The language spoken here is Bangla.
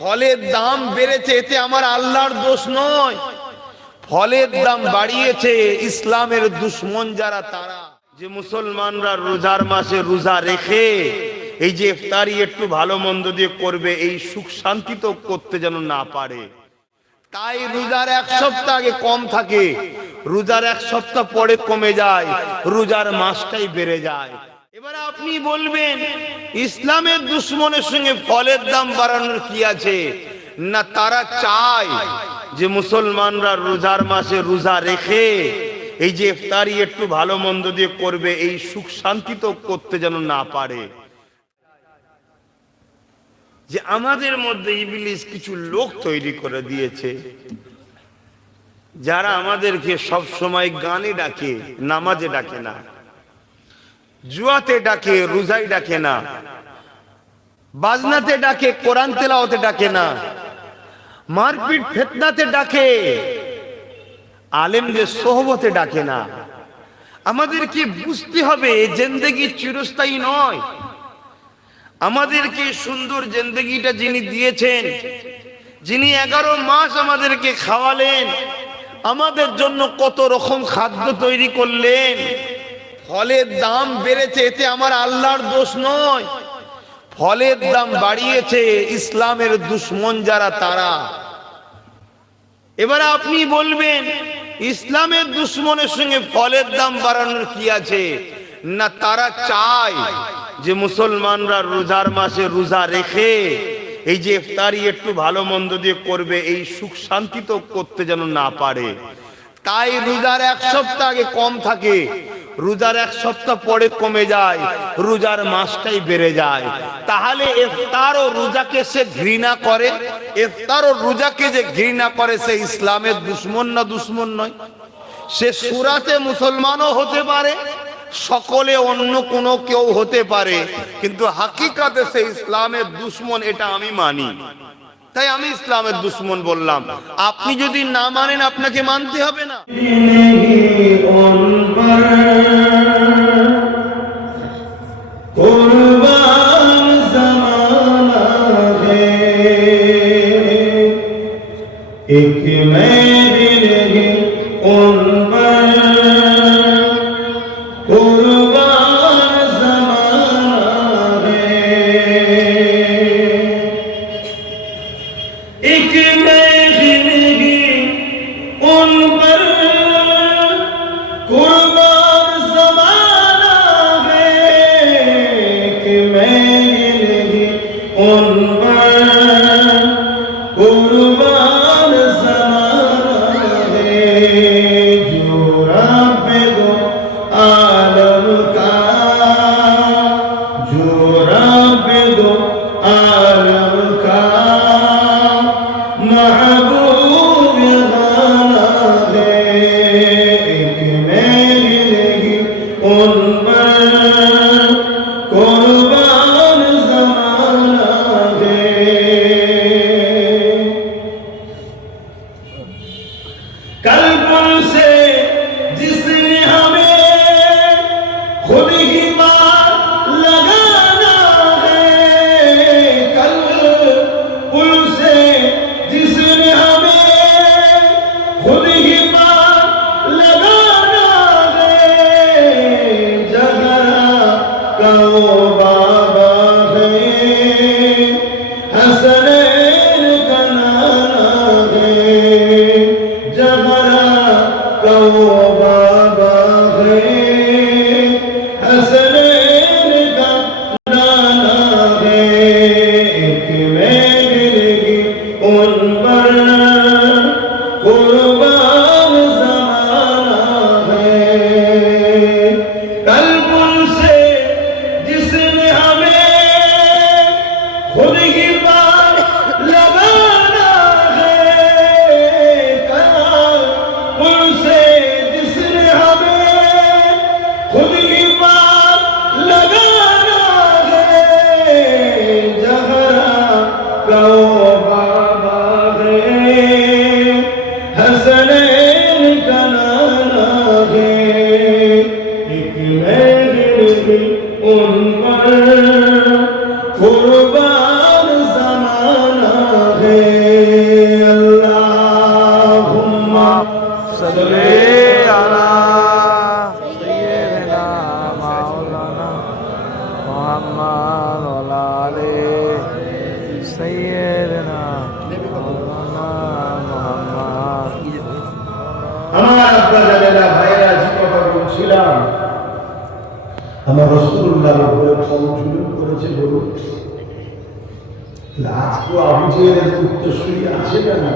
ফলের দাম বেড়েছে, এতে আমার আল্লাহর দোষ নয়। ফলের দাম বাড়িয়েছে ইসলামের দুশমন যারা, তারা। যে মুসলমানরা রোজার মাসে রোজা রেখে এই যে ইফতারি একটু ভালো মন্দ দিয়ে করবে, এই সুখ শান্তি তো করতে যেন না পারে, তাই রোজার এক সপ্তাহ আগে কম থাকে, রোজার এক সপ্তাহ পরে কমে যায়, রোজার মাসটাই বেড়ে যায়। এবার আপনি বলবেন ইসলামের দুশমনের সঙ্গে ফলের দাম বাড়ানোর কি আছে? না, তারা চায় যে মুসলমানরা রোজার মাসে রোজা রেখে এই যে ইফতারি একটু ভালো মন্দ দিয়ে করবে, এই সুখ শান্তি তো করতে যেন না পারে। যে আমাদের মধ্যে ইবলিস কিছু লোক তৈরি করে দিয়েছে যারা আমাদেরকে সব সময় গানে ডাকে, নামাজে ডাকে না, জুয়াতে ডাকে, রোজায় ডাকে না, বাজনাতে ডাকে, কোরআন তেলাওয়াতে ডাকে না, মারপিট ফিতনাতে ডাকে, আলেমদের সোহবতে ডাকে না। আমাদেরকে বুঝতে হবে জিন্দেগি চিরস্থায়ী নয়। আমাদেরকে সুন্দর জিন্দেগিটা যিনি দিয়েছেন, যিনি 11 মাস আমাদেরকে খাওয়ালেন, আমাদের জন্য কত রকম খাদ্য তৈরি করলেন, ফলের দাম বেড়েছে, এতে আমার আল্লাহর দোষ নয়। ফলের দাম বাড়িয়েছে ইসলামের দুশমন যারা, তারা। এবার আপনি বলবেন ইসলামের দুশমনের সঙ্গে ফলের দাম বাড়ানোর কি আছে? না, তারা চায় যে মুসলমানরা রোজার মাসে রোজা রেখে এই যে ইফতারি একটু ভালো মন্দ দিয়ে করবে, এই সুখ শান্তি তো করতে যেন না পারে, তাই রোজার এক সপ্তাহ আগে কম থাকে, রোজার এক সপ্তাহ পরে কমে যায়, রোজার মাসটাই বেড়ে যায়। তাহলে ইফতার ও রোজাকে সে ঘৃণা করে, ইফতার ও রোজাকে যে ঘৃণা করে সে ইসলামের দুশমন না দুশমন নয়? সে সূরাতে মুসলমানও হতে পারে, সকলে অন্য কোনো কেউ হতে পারে, কিন্তু হাকিকাতে সে ইসলামের দুশমন, এটা আমি মানি। তাই আমি ইসলামের দুশমন বললাম। আপনি যদি না মানেন আপনাকে মানতে হবে না। Go, Baba, আমার রাসূলুল্লাহর উপরে কম জুলুম করেছে বলুন? আজকেও আবু জেহেলের উত্তরসূরি আছে না?